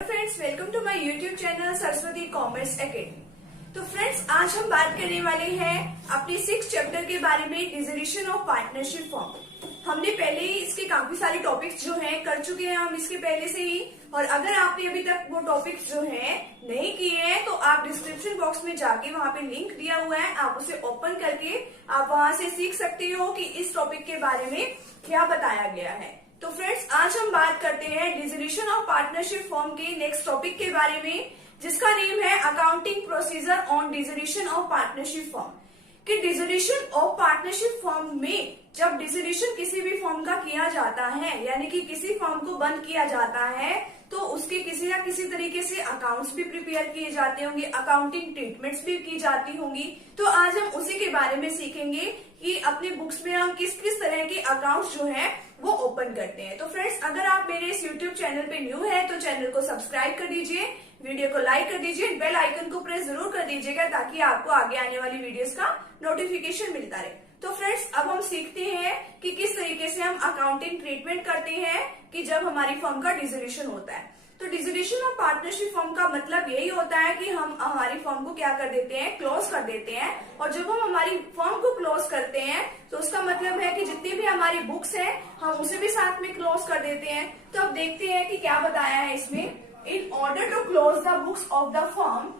Friends, welcome to my YouTube channel Saraswati Commerce Academy. तो friends, आज हम बात करने वाले हैं अपने 6 चैप्टर के बारे में, डिसोल्यूशन ऑफ पार्टनरशिप फॉर्म। हमने पहले ही इसके काफी सारे टॉपिक्स जो हैं कर चुके हैं हम इसके पहले से ही। और अगर आपने अभी तक वो टॉपिक्स जो हैं नहीं किए हैं तो आप डिस्क्रिप्शन बॉक्स में जाके वहां पे लिंक दिया हुआ है, आप उसे ओपन करके आप वहां से सीख सकते हो कि इस टॉपिक के बारे में क्या बताया गया है। तो फ्रेंड्स, आज हम बात करते हैं डिसोल्यूशन ऑफ पार्टनरशिप फॉर्म के नेक्स्ट टॉपिक के बारे में, जिसका नेम है accounting procedure on dissolution of partnership form. कि डिसोल्यूशन ऑफ पार्टनरशिप फॉर्म में जब डिसोल्यूशन किसी भी फॉर्म का किया जाता है, यानी कि किसी फॉर्म को बंद किया जाता है, तो उसके किसी ना किसी तरीके से अकाउंट्स भी प्रिपेयर किए जाते होंगे, अकाउंटिंग ट्रीटमेंट्स भी की जाती होंगी। तो आज हम उसी के बारे में सीखेंगे कि अपनी बुक्स में हम किस किस तरह के अकाउंट्स जो हैं वो ओपन करते हैं। तो फ्रेंड्स, अगर आप मेरे इस यूट्यूब चैनल पे न्यू है तो चैनल को सब्सक्राइब कर दीजिए, वीडियो को लाइक कर दीजिए, बेल आइकन को प्रेस जरूर कर दीजिएगा ताकि आपको आगे आने वाली वीडियोस का नोटिफिकेशन मिलता रहे। तो फ्रेंड्स, अब हम सीखते हैं कि किस तरीके से हम अकाउंटिंग ट्रीटमेंट करते हैं कि जब हमारी फर्म का डिसोल्यूशन होता है। तो डिसोल्यूशन ऑफ पार्टनरशिप फर्म का मतलब यही होता है कि हम हमारी फर्म को क्या कर देते हैं, क्लोज कर देते हैं। और जब हम हमारी फर्म को क्लोज करते हैं तो उसका मतलब है कि जितनी भी हमारी बुक्स हैं हम उसे भी साथ में क्लोज कर देते हैं। तो अब देखते हैं कि क्या बताया है इसमें। In order to close the books of the firm,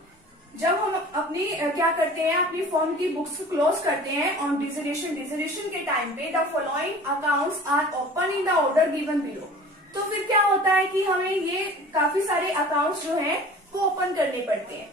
जब हम अपनी क्या करते हैं, अपनी फर्म की बुक्स को क्लोज करते हैं ऑन डिसोल्यूशन के टाइम पे the following accounts are open in the order given below. तो फिर क्या होता है कि हमें ये काफी सारे अकाउंट्स जो हैं वो ओपन करने पड़ते हैं।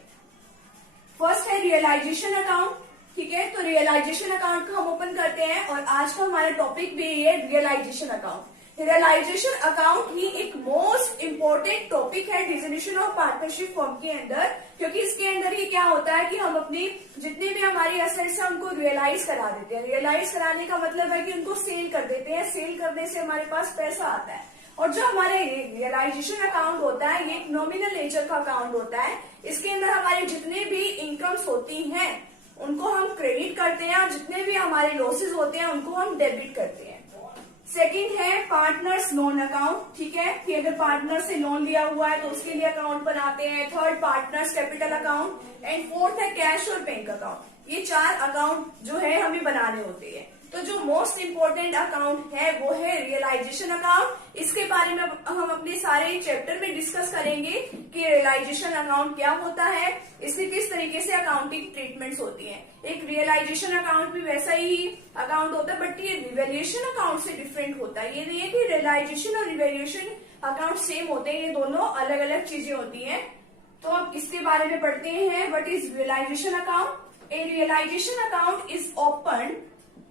फर्स्ट है रियलाइजेशन अकाउंट, ठीक है। तो रियलाइजेशन अकाउंट को हम ओपन करते हैं और आज का हमारा टॉपिक भी ये रियलाइजेशन अकाउंट। रियलाइजेशन अकाउंट ही एक मोस्ट इम्पोर्टेंट टॉपिक है डिसोल्यूशन ऑफ पार्टनरशिप फॉर्म के अंदर, क्योंकि इसके अंदर ही क्या होता है कि हम अपनी जितने भी हमारी एसेट्स हैं उनको रियलाइज करा देते हैं। रियलाइज कराने का मतलब है कि उनको सेल कर देते हैं। सेल करने से हमारे पास पैसा आता है। और जो हमारे रियलाइजेशन अकाउंट होता है ये एक नॉमिनल नेचर का अकाउंट होता है। इसके अंदर हमारे जितने भी इनकम्स होती हैं उनको हम क्रेडिट करते हैं और जितने भी हमारे लॉसेस होते हैं उनको हम डेबिट करते हैं। सेकंड है पार्टनर्स लोन अकाउंट, ठीक है, कि अगर पार्टनर से लोन लिया हुआ है तो उसके लिए अकाउंट बनाते हैं। Third partners capital account and fourth है कैश और बैंक अकाउंट। ये 4 अकाउंट जो है हमें बनाने होते हैं। तो जो मोस्ट इम्पोर्टेंट अकाउंट है वो है रियलाइजेशन अकाउंट। इसके बारे में हम अपने सारे चैप्टर में डिस्कस करेंगे कि रियलाइजेशन अकाउंट क्या होता है, इसमें किस तरीके से अकाउंटिंग ट्रीटमेंट्स होती हैं। एक रियलाइजेशन अकाउंट भी वैसा ही अकाउंट होता है, बट ये रिवैल्यूएशन अकाउंट से डिफरेंट होता है। ये नहीं है कि रियलाइजेशन और रिवैल्यूएशन अकाउंट सेम होते हैं, ये दोनों अलग अलग चीजें होती हैं। तो अब इसके बारे में पढ़ते हैं। What is realization account? A realization account is open,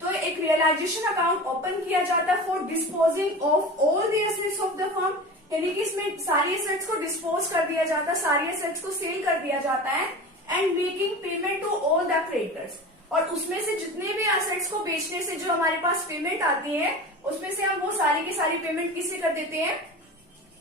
तो एक रियलाइजेशन अकाउंट ओपन किया जाता है for disposing of all the assets of the firm, यानी कि इसमें सारी एसेट्स को डिस्पोज कर दिया जाता है, सारी एसेट्स को सेल कर दिया जाता है। And making payment to all the creditors, और उसमें से जितने भी एसेट्स को बेचने से जो हमारे पास पेमेंट आती है उसमें से हम वो सारी की सारी पेमेंट किससे कर देते हैं,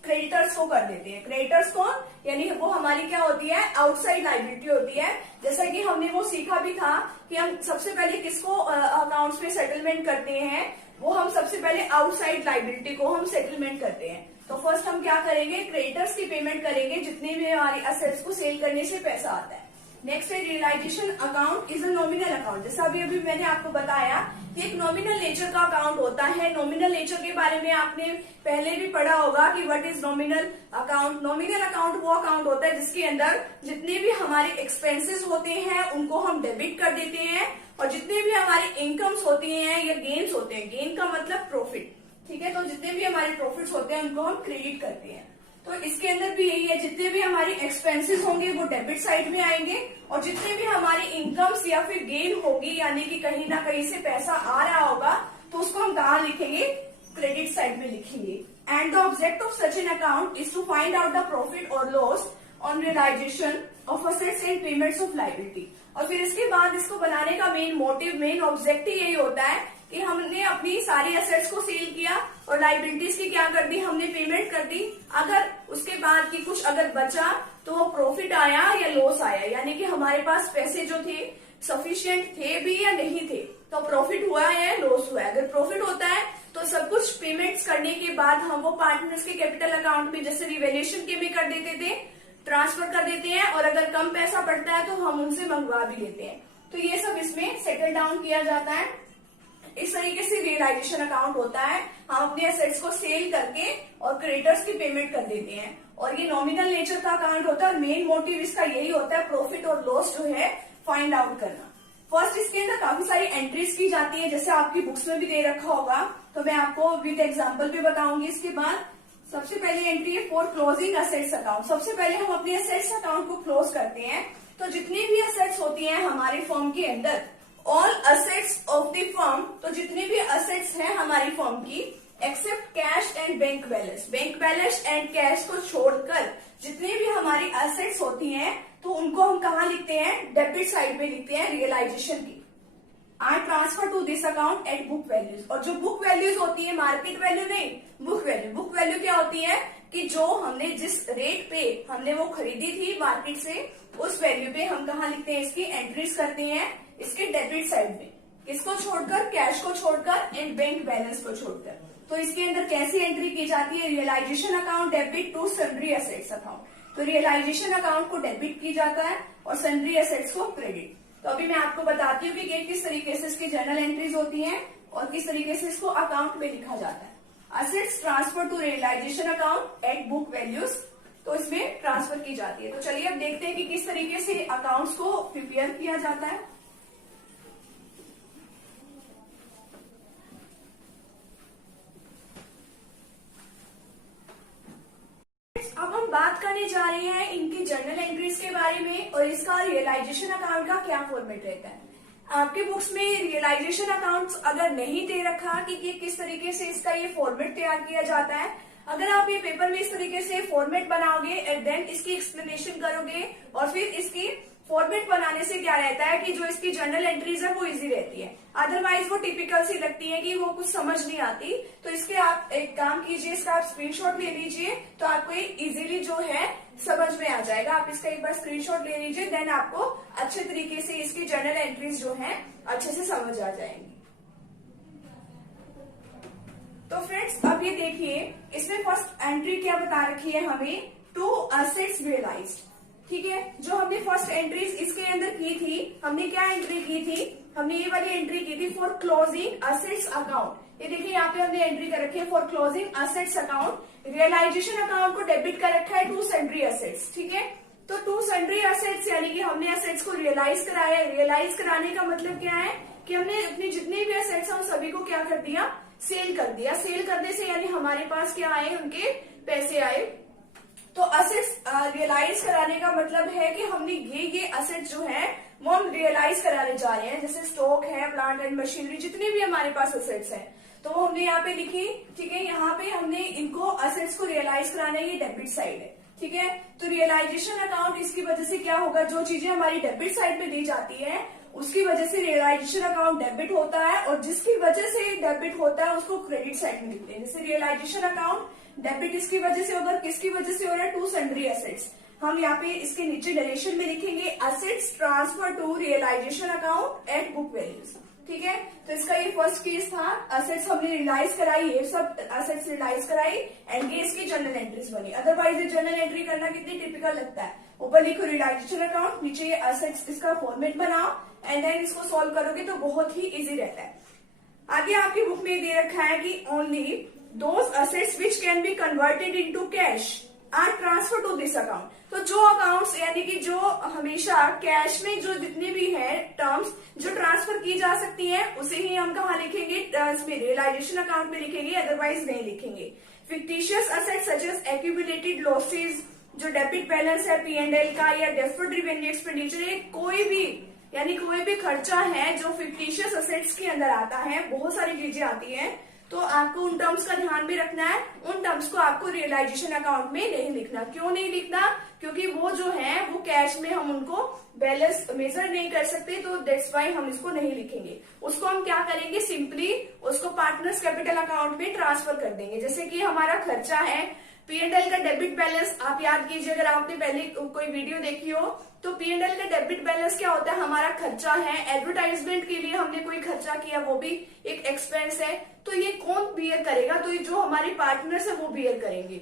क्रेडिटर्स को कर देते हैं। क्रेडिटर्स को यानी वो हमारी क्या होती है, आउटसाइड लाइबिलिटी होती है। जैसा कि हमने वो सीखा भी था कि हम सबसे पहले किसको अकाउंट्स में सेटलमेंट करते हैं, वो हम सबसे पहले आउटसाइड लाइबिलिटी को हम सेटलमेंट करते हैं। तो फर्स्ट हम क्या करेंगे, क्रेडिटर्स की पेमेंट करेंगे जितने भी हमारी एसेट्स को सेल करने से पैसा आता है। नेक्स्ट है realization account is a nominal account. जैसा अभी मैंने आपको बताया कि एक नॉमिनल नेचर का अकाउंट होता है। नॉमिनल नेचर के बारे में आपने पहले भी पढ़ा होगा कि what is nominal account. Nominal account वो अकाउंट होता है जिसके अंदर जितने भी हमारे एक्सपेंसेस होते हैं उनको हम डेबिट कर देते हैं, और जितने भी हमारी इनकम्स होती हैं या गेन्स होते हैं, गेन का मतलब प्रॉफिट, ठीक है, तो जितने भी हमारे प्रॉफिट्स होते हैं उनको हम क्रेडिट करते हैं। तो इसके अंदर भी यही है, जितने भी हमारी एक्सपेंसेस होंगे वो डेबिट साइड में आएंगे, और जितने भी हमारी इनकम्स या फिर गेन होगी यानी कि कहीं ना कहीं से पैसा आ रहा होगा तो उसको हम कहाँ लिखेंगे, क्रेडिट साइड में लिखेंगे। And the object of such an account is to find out the profit और loss on realisation of assets and payments of liability. और फिर इसके बाद इसको बनाने का मेन मोटिव, मेन ऑब्जेक्ट ही यही होता है कि हमने अपनी सारी एसेट्स को सेल किया और लाइबिलिटीज की क्या कर दी, हमने पेमेंट कर दी। अगर उसके बाद की कुछ अगर बचा तो वो प्रॉफिट आया या लॉस आया, यानी कि हमारे पास पैसे जो थे सफिशिएंट थे भी या नहीं थे, तो प्रॉफिट हुआ है या लॉस हुआ है। अगर प्रॉफिट होता है तो सब कुछ पेमेंट्स करने के बाद हम वो पार्टनर्स के कैपिटल अकाउंट में जैसे रिवेल्यूशन के भी कर देते थे, ट्रांसफर कर देते हैं, और अगर कम पैसा पड़ता है तो हम उनसे मंगवा भी लेते हैं। तो ये सब इसमें सेटल डाउन किया जाता है। इस तरीके से रियलाइजेशन अकाउंट होता है। हम अपने एसेट्स को सेल करके और क्रेडिटर्स की पेमेंट कर देते हैं, और ये नॉमिनल नेचर का अकाउंट होता है। और मेन मोटिव इसका यही होता है प्रॉफिट और लॉस जो है फाइंड आउट करना। फर्स्ट इसके अंदर काफी सारी एंट्रीज की जाती है, जैसे आपकी बुक्स में भी दे रखा होगा, तो मैं आपको विद एग्जांपल भी बताऊंगी। इसके बाद सबसे पहली एंट्री है फॉर क्लोजिंग असेट्स अकाउंट। सबसे पहले हम अपने असेट्स अकाउंट को क्लोज करते हैं। तो जितनी भी असेट्स होती हैं हमारी फर्म के अंदर, all assets of the firm, तो जितनी भी असेट्स हैं हमारी फर्म की, except cash and bank balance, bank balance and cash को छोड़कर जितनी भी हमारी असेट्स होती हैं तो उनको हम कहाँ लिखते हैं, डेबिट साइड पे लिखते हैं रियलाइजेशन की। Are transfer to this account at book values. और जो बुक वैल्यूज होती है, मार्केट वैल्यू नहीं, बुक वैल्यू। बुक वैल्यू क्या होती है कि जो हमने जिस रेट पे हमने वो खरीदी थी मार्केट से, उस वैल्यू पे हम कहाँ लिखते हैं, इसकी एंट्रीज करते हैं इसके डेबिट साइड में। किसको छोड़कर, कैश को छोड़कर एंड बैंक बैलेंस को छोड़कर। तो इसके अंदर कैसी एंट्री की जाती है, realization account debit to sundry assets account. तो रियलाइजेशन अकाउंट को डेबिट की जाता है और सन्ड्री एसेट्स को क्रेडिट। तो अभी मैं आपको बताती हूँ कि किस तरीके से इसकी जर्नल एंट्रीज होती हैं और किस तरीके से इसको अकाउंट में लिखा जाता है। Assets transfer to realisation account at book values, तो इसमें ट्रांसफर की जाती है। तो चलिए अब देखते हैं कि किस तरीके से अकाउंट्स को प्रिपेयर किया जाता है। अब हम बात करने जा रहे हैं इनकी जर्नल एंट्रीज के बारे में और इसका रियलाइजेशन अकाउंट का क्या फॉर्मेट रहता है। आपके बुक्स में रियलाइजेशन अकाउंट्स अगर नहीं दे रखा कि किस तरीके से इसका ये फॉर्मेट तैयार किया जाता है, अगर आप ये पेपर में इस तरीके से फॉर्मेट बनाओगे एंड देन इसकी एक्सप्लेनेशन करोगे और फिर इसकी फॉर्मेट बनाने से क्या रहता है कि जो इसकी जर्नल एंट्रीज है वो इजी रहती है। अदरवाइज वो टिपिकल सी लगती है कि वो कुछ समझ नहीं आती। तो इसके आप एक काम कीजिए, इसका आप स्क्रीनशॉट ले लीजिए, तो आपको इजीली जो है समझ में आ जाएगा। आप इसका एक बार स्क्रीनशॉट ले लीजिए, देन आपको अच्छे तरीके से इसकी जर्नल एंट्रीज जो है अच्छे से समझ आ जाएंगी। तो फ्रेंड्स अब ये देखिए, इसमें फर्स्ट एंट्री क्या बता रखी है हमें, टू असेट्स रियलाइज्ड। ठीक है, जो हमने फर्स्ट एंट्रीज इसके अंदर की थी, हमने क्या एंट्री की थी, हमने ये वाली एंट्री की थी फॉर क्लोजिंग असेट्स अकाउंट। ये देखिए यहाँ पे हमने एंट्री कर रखी है for closing assets account. Realization account को डेबिट कर रखा है टू सन्ड्री असेट्स। ठीक है, तो टू सन्ड्री असेट्स यानी कि हमने असेट्स को रियलाइज कराया। रियलाइज कराने का मतलब क्या है कि हमने अपनी जितने भी असेट्स हैं उन सभी को क्या कर दिया, सेल कर दिया। सेल करने से यानी हमारे पास क्या आए, उनके पैसे आए। तो असेट्स रियलाइज कराने का मतलब है कि हमने ये असेट्स जो है वो हम रियलाइज कराने जा रहे हैं। जैसे स्टॉक है, प्लांट एंड मशीनरी, जितने भी हमारे पास असेट्स हैं तो वो हमने यहाँ पे लिखी। ठीक है, यहाँ पे हमने इनको असेट्स को रियलाइज कराना है, ये डेबिट साइड है। ठीक है, तो रियलाइजेशन अकाउंट इसकी वजह से क्या होगा, जो चीजें हमारी डेबिट साइड पे दी जाती है उसकी वजह से रियलाइजेशन अकाउंट डेबिट होता है, और जिसकी वजह से डेबिट होता है उसको क्रेडिट साइड में लिखते हैं। जैसे रियलाइजेशन अकाउंट डेबिट इसकी वजह से होगा, किसकी वजह से हो रहा है, टू सन्ड्री एसेट्स। हम यहाँ पे इसके नीचे नरेशन में लिखेंगे assets transfer to realisation account at book values. ठीक है, तो इसका ये फर्स्ट केस था, असेट्स हमने रियलाइज कराई, ये सब असेट्स रियलाइज कराई एंड ये इसकी जर्नल एंट्रीज बनी। अदरवाइज ये जर्नल एंट्री करना कितनी टिपिकल लगता है, ऊपर लिखो रियलाइजेशन अकाउंट, नीचे ये असेट्स, इसका फॉर्मेट बनाओ एंड देन इसको सॉल्व करोगे तो बहुत ही इजी रहता है। आगे आपकी बुक में दे रखा है कि only those assets which can be converted into cash are transfer to this account. तो जो अकाउंट्स यानी कि जो हमेशा कैश में जो जितनी भी है टर्म्स जो ट्रांसफर की जा सकती हैं उसे ही हम कहाँ लिखेंगे, इसमें रियलाइजेशन अकाउंट में लिखेंगे, अदरवाइज नहीं लिखेंगे। Fictitious assets such as accumulated losses, जो डेबिट बैलेंस है P&L का या डेफर्ड रेवेन्यू एक्सपेंडिचर, कोई भी यानी कोई भी खर्चा है जो फिक्टिशियस असेट्स के अंदर आता है, बहुत सारी चीजें आती हैं, तो आपको उन टर्म्स का ध्यान भी रखना है। उन टर्म्स को आपको रियलाइजेशन अकाउंट में नहीं लिखना। क्यों नहीं लिखना, क्योंकि वो जो है वो कैश में हम उनको बैलेंस मेजर नहीं कर सकते, तो दैट्स वाई हम इसको नहीं लिखेंगे। उसको हम क्या करेंगे, सिंपली उसको पार्टनर्स कैपिटल अकाउंट में ट्रांसफर कर देंगे। जैसे कि हमारा खर्चा है P&L का डेबिट बैलेंस आप याद कीजिए, अगर आपने पहले कोई वीडियो देखी हो तो P&L का डेबिट बैलेंस क्या होता है, हमारा खर्चा है, एडवर्टाइजमेंट के लिए हमने कोई खर्चा किया वो भी एक एक्सपेंस है, तो ये कौन बियर करेगा, तो ये जो हमारे पार्टनर्स है वो बियर करेंगे।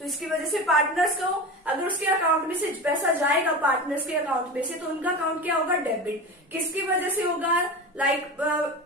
तो इसकी वजह से पार्टनर्स को अगर उसके अकाउंट में से पैसा जाएगा पार्टनर्स के अकाउंट में से, तो उनका अकाउंट क्या होगा, डेबिट। किसकी वजह से होगा,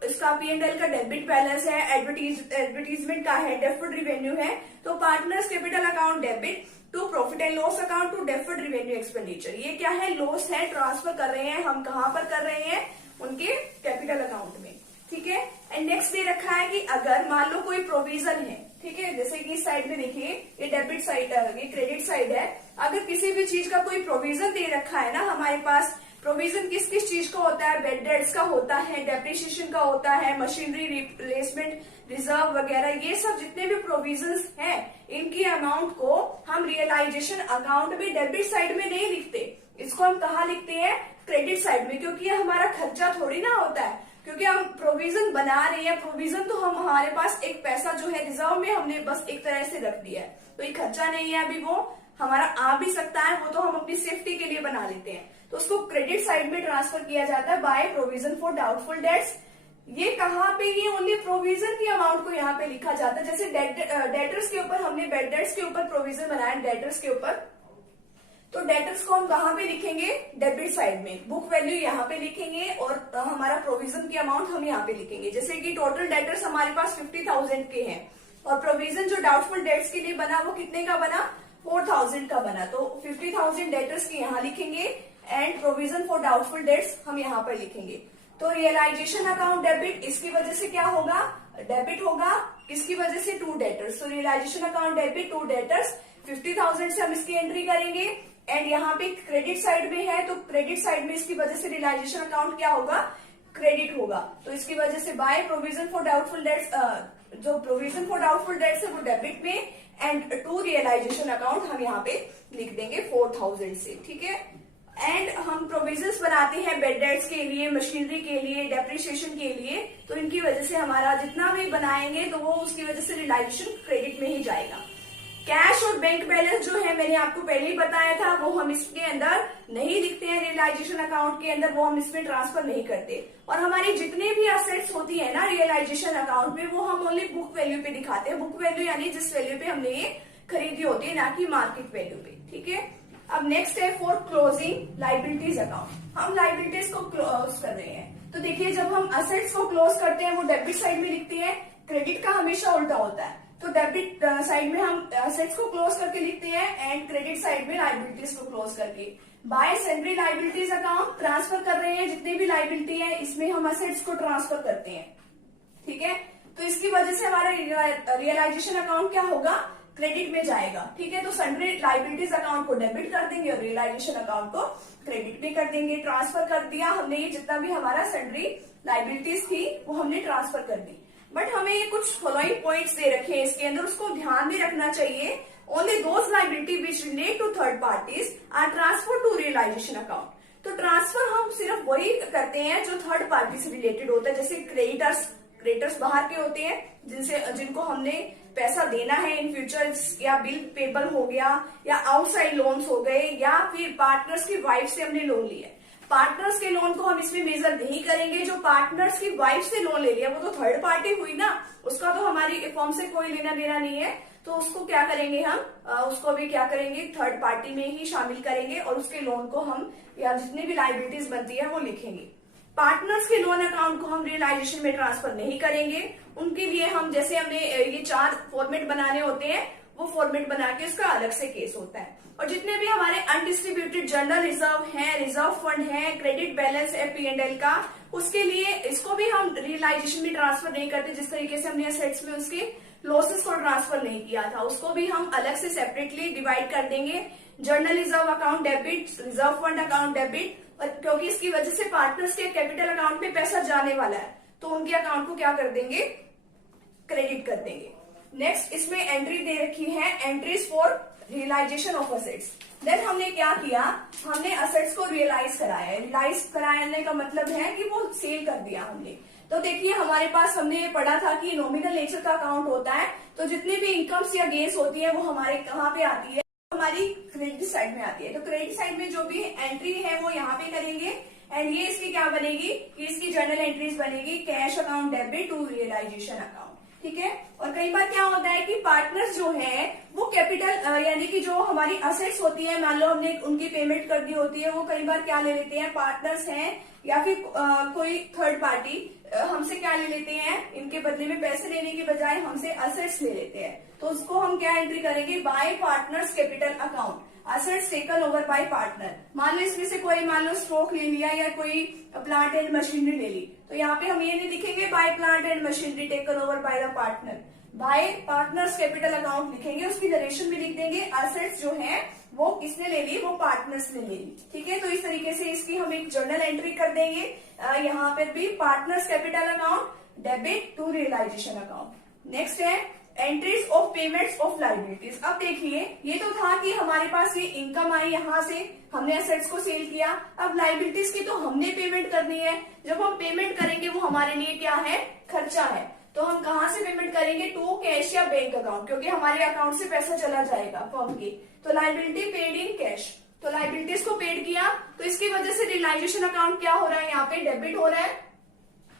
इसका P&L का डेबिट बैलेंस है, एडवर्टीजमेंट का है, डेफर्ड रिवेन्यू है, तो partners capital account debit to profit and loss account to deferred revenue expenditure. ये क्या है, लॉस है, ट्रांसफर कर रहे हैं हम, कहां पर कर रहे हैं, उनके कैपिटल अकाउंट में। ठीक है। एंड नेक्स्ट दे रखा है कि अगर मान लो कोई प्रोविजन है, ठीक है, जैसे कि इस साइड में देखिए ये डेबिट साइड, ये क्रेडिट साइड है, अगर किसी भी चीज का कोई प्रोविजन दे रखा है ना हमारे पास, प्रोविजन किस किस चीज का होता है, बेड डेट्स का होता है, डेप्रिसिएशन का होता है, मशीनरी रिप्लेसमेंट रिजर्व वगैरह, ये सब जितने भी प्रोविजंस हैं इनकी अमाउंट को हम रियलाइजेशन अकाउंट में डेबिट साइड में नहीं लिखते, इसको हम कहाँ लिखते हैं, क्रेडिट साइड में, क्योंकि ये हमारा खर्चा थोड़ी ना होता है, क्योंकि हम प्रोविजन बना रहे हैं, प्रोविजन तो हम हमारे पास एक पैसा जो है रिजर्व में हमने बस एक तरह से रख दिया है, तो ये खर्चा नहीं है, अभी वो हमारा आ भी सकता है, वो तो हम अपनी सेफ्टी के लिए बना लेते हैं, तो उसको क्रेडिट साइड में ट्रांसफर किया जाता है by provision for doubtful debts. ये कहाँ पे, ये ओनली प्रोविजन की अमाउंट को यहाँ पे लिखा जाता है, जैसे डेटर्स के ऊपर हमने बेड डेट्स के ऊपर प्रोविजन बनाया, डेटर्स के ऊपर, तो डेटर्स को हम कहाँ पे लिखेंगे, डेबिट साइड में, बुक वैल्यू यहाँ पे लिखेंगे और हमारा प्रोविजन की अमाउंट हम यहाँ पे लिखेंगे। जैसे कि टोटल डेटर्स हमारे पास 50,000 के हैं और प्रोविजन जो डाउटफुल डेट्स के लिए बना वो कितने का बना, 4,000 का बना, तो 50,000 डेटर्स की यहाँ लिखेंगे and provision for doubtful debts हम यहाँ पर लिखेंगे। तो रियलाइजेशन अकाउंट डेबिट, इसकी वजह से क्या होगा, डेबिट होगा, किसकी वजह से, टू डेटर्स, तो realisation account debit to debtors, 50,000 से हम इसकी एंट्री करेंगे एंड यहाँ पे क्रेडिट साइड में है, तो क्रेडिट साइड में इसकी वजह से रियलाइजेशन अकाउंट क्या होगा, क्रेडिट होगा, तो इसकी वजह से by provision for doubtful debts, जो प्रोविजन फॉर डाउटफुल डेट्स है वो डेबिट में एंड टू रियलाइजेशन अकाउंट हम यहाँ पे लिख देंगे 4,000 से। ठीक है। एंड हम प्रोविजंस बनाते हैं बेड डेट्स के लिए, मशीनरी के लिए, डेप्रिसिएशन के लिए, तो इनकी वजह से हमारा जितना भी बनाएंगे तो वो उसकी वजह से रियलाइजेशन क्रेडिट में ही जाएगा। कैश और बैंक बैलेंस जो है मैंने आपको पहले ही बताया था, वो हम इसके अंदर नहीं लिखते हैं, रियलाइजेशन अकाउंट के अंदर वो हम इसमें ट्रांसफर नहीं करते, और हमारी जितने भी असेट्स होती है ना रियलाइजेशन अकाउंट में, वो हम ओनली बुक वैल्यू पे दिखाते हैं, बुक वैल्यू यानी जिस वैल्यू पे हमने ये खरीदी होती है, ना कि मार्केट वैल्यू पे। ठीक है। अब नेक्स्ट है फॉर क्लोजिंग लाइबिलिटीज अकाउंट, हम लाइबिलिटीज को क्लोज कर रहे हैं, तो देखिए जब हम असेट्स को क्लोज करते हैं वो डेबिट साइड में लिखते हैं, क्रेडिट का हमेशा उल्टा होता है, तो डेबिट साइड में हम असेट्स को क्लोज करके लिखते हैं एंड क्रेडिट साइड में लाइबिलिटीज को क्लोज करके। By sundry liabilities account, transfer कर रहे हैं जितनी भी लाइबिलिटी है इसमें हम असेट्स को ट्रांसफर करते हैं। ठीक है। तो इसकी वजह से हमारा रियलाइजेशन अकाउंट क्या होगा, क्रेडिट में जाएगा। ठीक है। तो सन्ड्री लाइबिलिटीज अकाउंट को डेबिट कर देंगे और रियलाइजेशन अकाउंट को क्रेडिट में कर देंगे। ट्रांसफर कर दिया हमने, ये जितना भी हमारा सन्ड्री लाइबिलिटीज थी वो हमने ट्रांसफर कर दी। बट हमें ये कुछ फॉलोइंग पॉइंट्स दे रखे हैं इसके अंदर, उसको ध्यान में रखना चाहिए। Only those liability which relate to third parties are transfer to realisation account. तो ट्रांसफर हम सिर्फ वही करते हैं जो थर्ड पार्टी से रिलेटेड होता है, जैसे क्रेडिटर्स बाहर के होते हैं जिनको हमने पैसा देना है इन फ्यूचर, या बिल पेबल हो गया, या आउटसाइड लोन्स हो गए, या फिर पार्टनर्स की वाइफ से हमने लोन लिया। पार्टनर्स के लोन को हम इसमें मेजर नहीं करेंगे, जो पार्टनर्स की वाइफ से लोन ले लिया वो तो थर्ड पार्टी हुई ना, उसका तो हमारी फर्म से कोई लेना देना नहीं है, तो उसको क्या करेंगे हम, उसको भी क्या करेंगे, थर्ड पार्टी में ही शामिल करेंगे और उसके लोन को हम, या जितनी भी लाइबिलिटीज बनती है वो लिखेंगे। पार्टनर्स के लोन अकाउंट को हम रियलाइजेशन में ट्रांसफर नहीं करेंगे, उनके लिए हम जैसे हमने ये 4 फॉर्मेट बनाने होते हैं वो फॉर्मेट बना के उसका अलग से केस होता है। और जितने भी हमारे अनडिस्ट्रीब्यूटेड जनरल रिजर्व है, रिजर्व फंड है, क्रेडिट बैलेंस है P&L का, उसके लिए इसको भी हम रियलाइजेशन में ट्रांसफर नहीं करते। जिस तरीके से हमने एसेट्स में उसके लॉसेस को ट्रांसफर नहीं किया था, उसको भी हम अलग से सेपरेटली डिवाइड कर देंगे। Journal reserve account debit, reserve fund account debit, और क्योंकि इसकी वजह से पार्टनर्स के कैपिटल अकाउंट में पैसा जाने वाला है तो उनके अकाउंट को क्या कर देंगे, क्रेडिट कर देंगे। नेक्स्ट इसमें एंट्री दे रखी है, entries for realization of assets. Then हमने क्या किया, हमने असेट्स को रियलाइज कराया। रियलाइज कराने का मतलब है कि वो सेल कर दिया हमने। तो देखिए हमारे पास हमने ये पढ़ा था कि नॉमिनल नेचर का अकाउंट होता है, तो जितनी भी इनकम्स या गेन्स होती है वो हमारे कहाँ पे आती है, हमारी क्रेडिट साइड में आती है। तो क्रेडिट साइड में जो भी एंट्री है वो यहाँ पे करेंगे एंड ये इसकी क्या बनेगी, ये इसकी जर्नल एंट्रीज बनेगी, cash account debit to realisation account. ठीक है। और कई बार क्या होता है कि पार्टनर्स जो है वो कैपिटल यानी कि जो हमारी असेट्स होती है, मान लो हमने उनकी पेमेंट कर दी होती है, वो कई बार क्या ले लेते हैं, पार्टनर्स हैं या फिर कोई थर्ड पार्टी हमसे क्या ले लेते हैं, इनके बदले में पैसे लेने की बजाय हमसे असेट्स ले लेते हैं। तो उसको हम क्या एंट्री करेंगे, bye partners capital account, assets taken over by partner. मान लो इसमें से कोई मान लो स्टॉक ले लिया या कोई प्लांट एंड मशीनरी ले ली, तो यहाँ पे हम ये नहीं लिखेंगे by plant and machinery taken over by the partner, bye partners capital account लिखेंगे, उसकी नरेशन भी लिख देंगे, असेट्स जो है वो किसने ले ली, वो पार्टनर्स ने ले ली। ठीक है। तो इस तरीके से इसकी हम एक जर्नल एंट्री कर देंगे, यहाँ पर भी partners capital account debit to realisation account. Next है entries of payments of liabilities. अब देखिए ये तो था कि हमारे पास ये इनकम आई, यहाँ से हमने असेट्स को सेल किया, अब लाइबिलिटीज की तो हमने पेमेंट करनी है। जब हम पेमेंट करेंगे वो हमारे लिए क्या है, खर्चा है। तो हम कहाँ से पेमेंट करेंगे, टू कैश या बैंक अकाउंट, क्योंकि हमारे अकाउंट से पैसा चला जाएगा फर्म की। तो लाइबिलिटी पेड इन कैश, तो लाइबिलिटीज को पेड किया, तो इसकी वजह से रियलाइजेशन अकाउंट क्या हो रहा है, यहाँ पे डेबिट हो रहा है।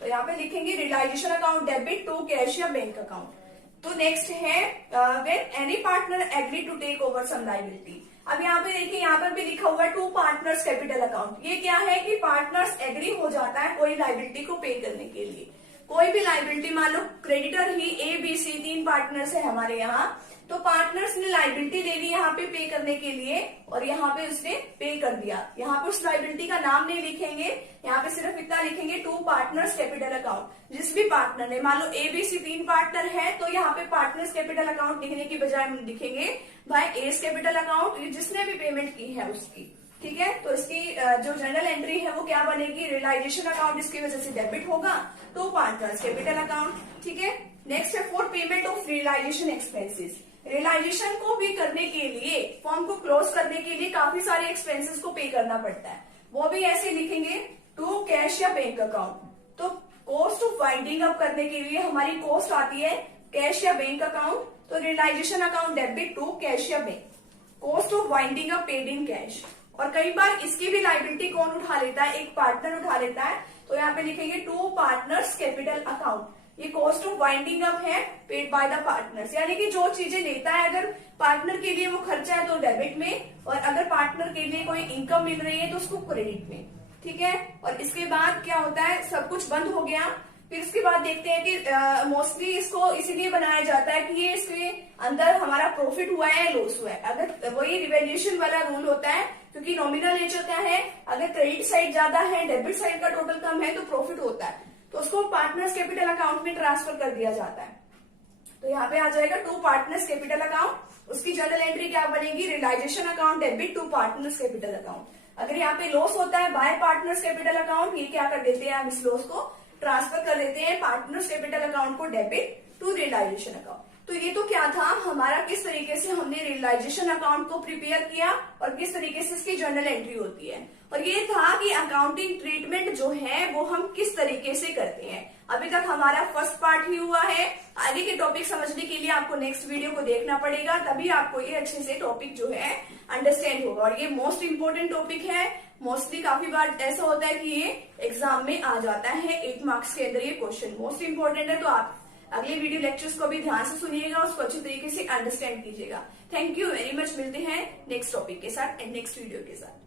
तो यहाँ पे लिखेंगे realization account debit to cash या बैंक अकाउंट। तो नेक्स्ट है when any partner agree to take over some liability. अब यहाँ पे देखिए, यहाँ पर भी लिखा हुआ है टू पार्टनर्स कैपिटल अकाउंट। ये क्या है कि पार्टनर्स एग्री हो जाता है कोई लाइबिलिटी को पे करने के लिए। कोई भी लाइबिलिटी, मान लो क्रेडिटर ही ए बी सी 3 पार्टनर्स है हमारे यहाँ, तो पार्टनर्स ने लाइबिलिटी ले ली यहाँ पे पे करने के लिए, और यहाँ पे उसने पे कर दिया। यहाँ पे उस लाइबिलिटी का नाम नहीं लिखेंगे, यहाँ पे सिर्फ इतना लिखेंगे टू पार्टनर्स कैपिटल अकाउंट। जिस भी पार्टनर ने, मान लो ए बी सी 3 पार्टनर है, तो यहाँ पे पार्टनर्स कैपिटल अकाउंट लिखने की बजाय हम लिखेंगे बाय एस कैपिटल अकाउंट, जिसने भी पेमेंट की है उसकी। ठीक है। तो इसकी जो जर्नल एंट्री है वो क्या बनेगी, रियलाइजेशन अकाउंट, इसकी वजह से डेबिट होगा, टू पार्टनर्स कैपिटल अकाउंट। ठीक है। नेक्स्ट है for payment of realization expenses. Realization को भी करने के लिए, फॉर्म को क्लोज करने के लिए काफी सारे एक्सपेंसेस को पे करना पड़ता है, वो भी ऐसे लिखेंगे टू कैश या बैंक अकाउंट। तो कॉस्ट ऑफ वाइंडिंग अप करने के लिए हमारी कॉस्ट आती है कैश या बैंक अकाउंट, तो realisation account debit to cash या bank, cost of winding up paid in cash. और कई बार इसकी भी लाइबिलिटी कौन उठा लेता है, एक पार्टनर उठा लेता है, तो यहाँ पे लिखेंगे टू पार्टनर्स कैपिटल अकाउंट। ये कॉस्ट ऑफ वाइंडिंग अप है पेड बाय द पार्टनर्स, यानी कि जो चीजें लेता है अगर पार्टनर के लिए वो खर्चा है तो डेबिट में, और अगर पार्टनर के लिए कोई इनकम मिल रही है तो उसको क्रेडिट में। ठीक है। और इसके बाद क्या होता है, सब कुछ बंद हो गया, फिर इसके बाद देखते हैं कि मोस्टली इसको इसीलिए बनाया जाता है कि ये इसके अंदर हमारा प्रॉफिट हुआ है या लॉस हुआ है। अगर वही रिवैल्यूएशन वाला रूल होता है, क्योंकि नॉमिनल नेचर क्या है, अगर क्रेडिट साइड ज्यादा है, डेबिट साइड का टोटल कम है, तो प्रॉफिट होता है, तो उसको पार्टनर्स कैपिटल अकाउंट में ट्रांसफर कर दिया जाता है। तो यहाँ पे आ जाएगा टू पार्टनर्स कैपिटल अकाउंट, उसकी जर्नल एंट्री क्या बनेगी, realization account debit to partners capital account. अगर यहाँ पे लॉस होता है बाय पार्टनर्स कैपिटल अकाउंट, ये क्या कर देते हैं हम, इस लॉस को ट्रांसफर कर देते हैं पार्टनर्स कैपिटल अकाउंट को डेबिट टू रियलाइजेशन अकाउंट। तो ये तो क्या था हमारा, किस तरीके से हमने रियलाइजेशन अकाउंट को प्रिपेयर किया और किस तरीके से इसकी जर्नल एंट्री होती है। और ये था कि अकाउंटिंग ट्रीटमेंट जो है वो हम किस तरीके से करते हैं। अभी तक हमारा फर्स्ट पार्ट ही हुआ है, आगे के टॉपिक समझने के लिए आपको नेक्स्ट वीडियो को देखना पड़ेगा, तभी आपको ये अच्छे से टॉपिक जो है अंडरस्टैंड होगा। और ये मोस्ट इंपोर्टेंट टॉपिक है, मोस्टली काफी बार ऐसा होता है कि ये एग्जाम में आ जाता है, 8 मार्क्स के अंदर ये क्वेश्चन मोस्ट इंपोर्टेंट है। तो आप अगले वीडियो लेक्चर्स को भी ध्यान से सुनिएगा, उसको अच्छी तरीके से अंडरस्टैंड कीजिएगा। थैंक यू वेरी मच, मिलते हैं नेक्स्ट टॉपिक के साथ एंड नेक्स्ट वीडियो के साथ।